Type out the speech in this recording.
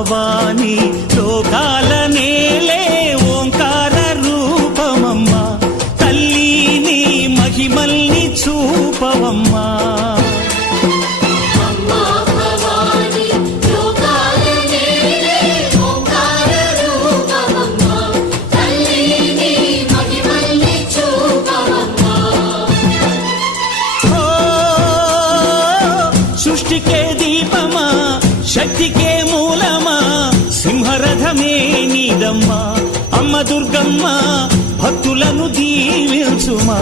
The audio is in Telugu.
భవాని లోకాల నేలే ఓంకార రూపమమ్మా తల్లి నీ మహిమల్ని చూపవమ్మా సృష్టికే దీపమా శక్తికే మూలమా సింహరథమే నీదమ్మా అమ్మ దుర్గమ్మ భక్తులను దీవించుమా